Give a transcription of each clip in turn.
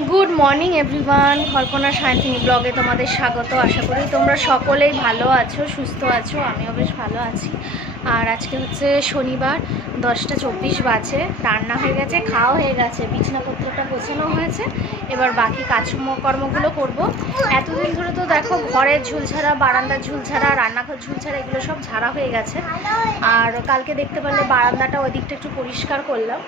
Good morning everyone Kalpana Sayantini ব্লগে তোমাদের স্বাগত। আশা করি তোমরা সকলেই ভালো আছো, সুস্থ আছো। আমিও বেশ ভালো আছি। আর আজকে হচ্ছে শনিবার, দশটা চব্বিশ বাজে। রান্না হয়ে গেছে, খাওয়া হয়ে গেছে। বিছনাপত্রটা গোছানো হয়েছে। এবার বাকি কাজকর্মগুলো করব। এতদিন ধরে তো দেখো ঘরের ঝুল ছাড়া, বারান্দার ঝুল ছাড়া, রান্নাঘর ঝুল ছাড়া এগুলো সব ঝাড়া হয়ে গেছে। আর কালকে দেখতে পারলে বারান্দাটা ওই দিকটা একটু পরিষ্কার করলাম।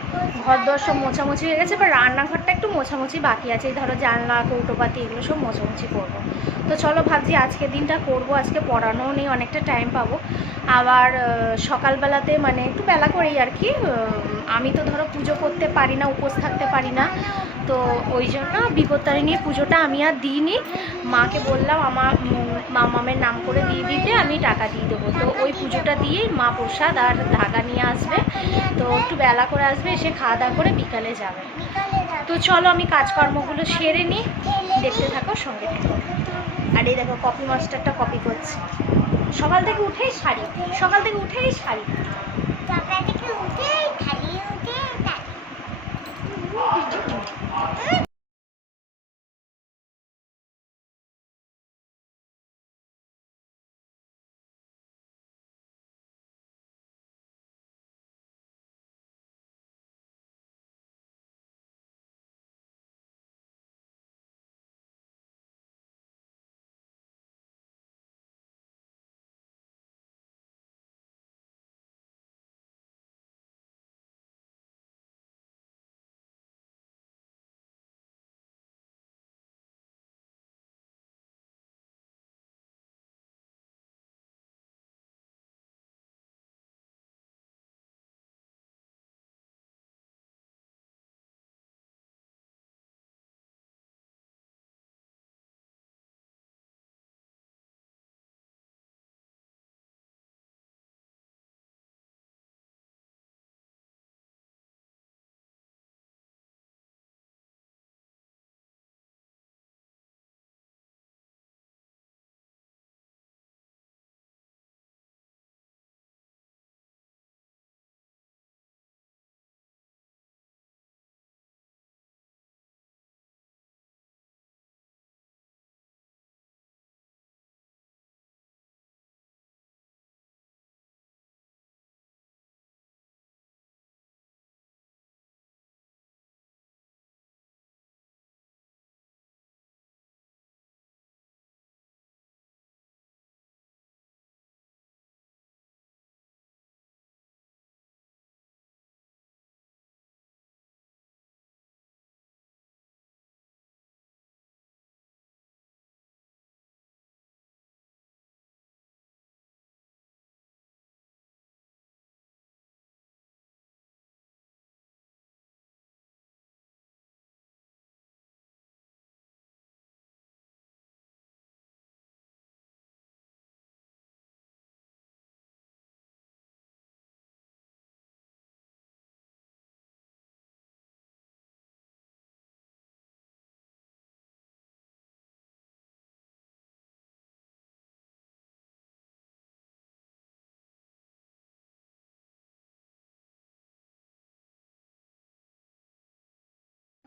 ঘর দর সব মোছামুছি হয়ে গেছে, এবার রান্নাঘরটা একটু মোছামুছি বাকি আছে। এই ধরো জানলা, কৌটোপাতি এগুলো সব মোছামুছি করব। তো চলো ভাবছি আজকে দিনটা করব, আজকে পড়ানোও নেই, অনেকটা টাইম পাবো। আবার সকালবেলাতে মানে একটু বেলা করেই আর কি আমি তো ধরো পুজো করতে পারি না, উপোস থাকতে পারি না, তো ওই জন্য বিপত্তারিণী পুজোটা আমি আর দিইনি। মাকে বললাম, আমার মামামের নাম করে দিয়ে দিতে, আমি টাকা দিয়ে দেবো। তো ওই পুজোটা দিয়েই মা প্রসাদ আর ধাগা নিয়ে আসবে। তো একটু বেলা করে আসবে, এসে খাওয়া দাওয়া করে বিকালে যাবে। তো চলো আমি কাজকর্মগুলো সেরে নিই। দেখতে থাকো, সঙ্গে থাকো। আর এই দেখো কপি মাস্টারটা কপি করছে। সকাল থেকে উঠেই শাড়ি সকাল থেকে উঠেই শাড়ি। সকাল থেকে উঠে শাড়ি উঠে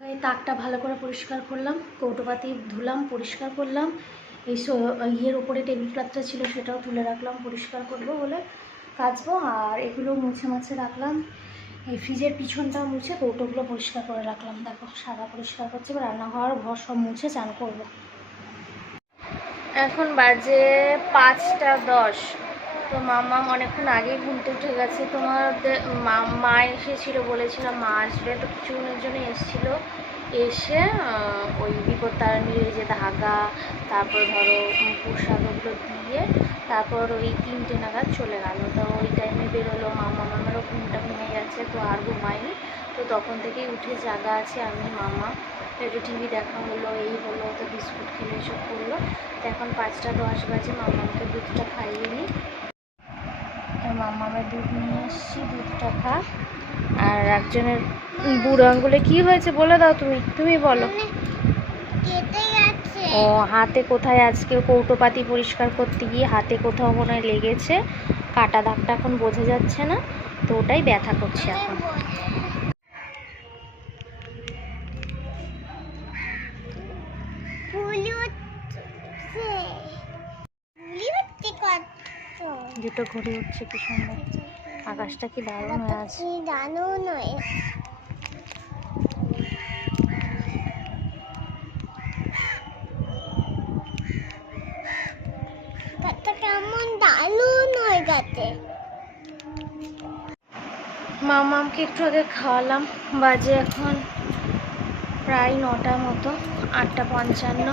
এই তাকটা ভালো করে পরিষ্কার করলাম, কৌটোপাতি ধুলাম, পরিষ্কার করলাম। এই ইয়ের ওপরে টেবিল ক্লথটা ছিল সেটাও তুলে রাখলাম, পরিষ্কার করব বলে কাচবো। আর এগুলো মুছে মাছে রাখলাম। এই ফ্রিজের পিছনটাও মুছে কৌটোগুলো পরিষ্কার করে রাখলাম। দেখো, সাদা পরিষ্কার করছে, এবার রান্নাঘর, ঘর সব মুছে চান করব। এখন বাজে পাঁচটা দশ। তো মামা অনেকক্ষণ আগেই ঘুমতে উঠে গেছে। তোমার মা- এসেছিল বলেছিলাম মা আসবে। তো কিছুক্ষণের জন্য এসেছিল। এসে ওই বিপত্তারণীর এই যে ধাগা, তারপর ধরো প্রসাদ ওগুলো দিয়ে, তারপর ওই তিনটে নাগাদ চলে গেল। তো ওই টাইমে বেরোলো মামা। মামারও ঘুমটা ভেঙে গেছে, তো আর ঘুমায়নি। তো তখন থেকেই উঠে জাগা আছে আমি মামা। তো একটু টিভি দেখা হলো এই হলো তো বিস্কুট খেলে এসব করল। তো এখন পাঁচটা দশ বাজে মামাকে দুধটা খাইয়ে নিই মামামের দুধ নিয়ে এসেছি দুধটা খা। আর একজনের বুড়ো আঙ্গুলে কি হয়েছে বলে দাও তুমি তুমি বলো। ও হাতে কোথায় আজকে কৌটোপাতি পরিষ্কার করতে গিয়ে হাতে কোথাও মনে হয় লেগেছে। কাটা দাগটা এখন বোঝা যাচ্ছে না তো ওটাই ব্যথা করছে এখন। দুটো ঘুরে উঠছে কি সুন্দর। আকাশটা কি দারুণ হয়ে আছে। দারুণ কেমন দারুণ হয়ে গেছে। মামামকে একটু আগে খাওয়ালাম। বাজে এখন প্রায় নটা মতো আটটা পঞ্চান্ন।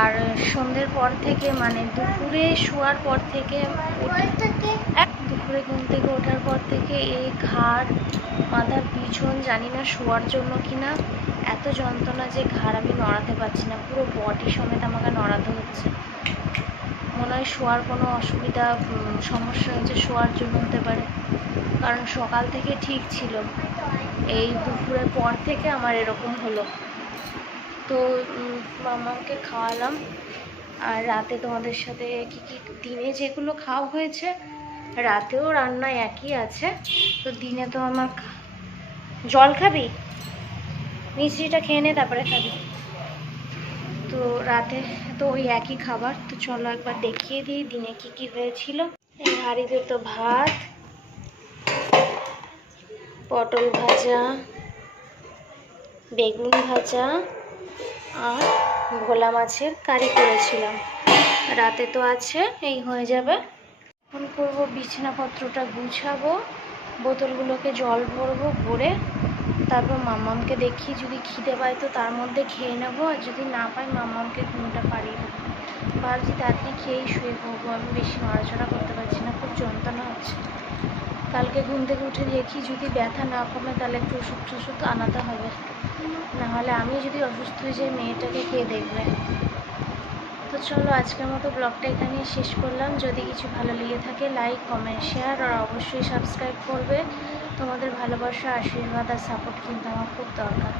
আর সন্ধ্যের পর থেকে মানে দুপুরে শোয়ার পর থেকে দুপুরে ঘুম থেকে ওঠার পর থেকে এই ঘাড় মাথার পিছন জানি না শোয়ার জন্য কি না এত যন্ত্রণা যে ঘাড় আমি নড়াতে পারছি না, পুরো বডি সমেত আমাকে নড়াতে হচ্ছে। মনে হয় শোয়ার কোনো অসুবিধা সমস্যা হয়েছে, শোয়ার জন্য হতে পারে। কারণ সকাল থেকে ঠিক ছিল। এই দুপুরের পর থেকে আমার এরকম হলো। তো মামাকে খাওয়ালাম। আর রাতে তোমাদের সাথে কি কি দিনে যেগুলো খাওয়া হয়েছে, রাতেও রান্না একই আছে। তো দিনে তো আমার জল খাবি? মিষ্টিটা খেয়ে নে, তারপরে খাবি। তো রাতে তো ওই একই খাবার। তো চলো একবার দেখিয়ে দিই দিনে কি কি হয়েছিল। এই হাঁড়িতে তো ভাত, পটল ভাজা, বেগুন ভাজা আর ভোলা মাছের কারি করেছিলাম। রাতে তো আছে, এই হয়ে যাবে। এখন করব বিছানাপত্রটা গুছাবো, বোতলগুলোকে জল ভরবো, ভরে তারপর মাম্মামকে দেখি যদি খিদে পায় তো তার মধ্যে খেয়ে নেব, আর যদি না পাই মাম্মামকে ঘুমটা পাড়িয়ে দেবো। ভাবছি তাড়াতাড়ি খেয়েই শুয়ে পড়ব, আমি বেশি নড়াচড়া করতে পারছি না, খুব যন্ত্রণা হচ্ছে। কালকে ঘুম থেকে উঠে দেখি যদি ব্যথা না কমে তাহলে একটু ওষুধ টষুধ আনাতে হবে। নাহলে আমি যদি অসুস্থ হয়ে যাই, মেয়েটাকে কে দেখবে? তো চলো আজকের মতো ব্লগটা এখানেই শেষ করলাম। যদি কিছু ভালো লেগে থাকে লাইক কমেন্ট শেয়ার আর অবশ্যই সাবস্ক্রাইব করবে। তোমাদের ভালোবাসা, আশীর্বাদ আর সাপোর্ট কিন্তু আমার খুব দরকার।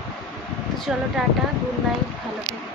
তো চলো টাটা গুড নাইট ভালো থেকো।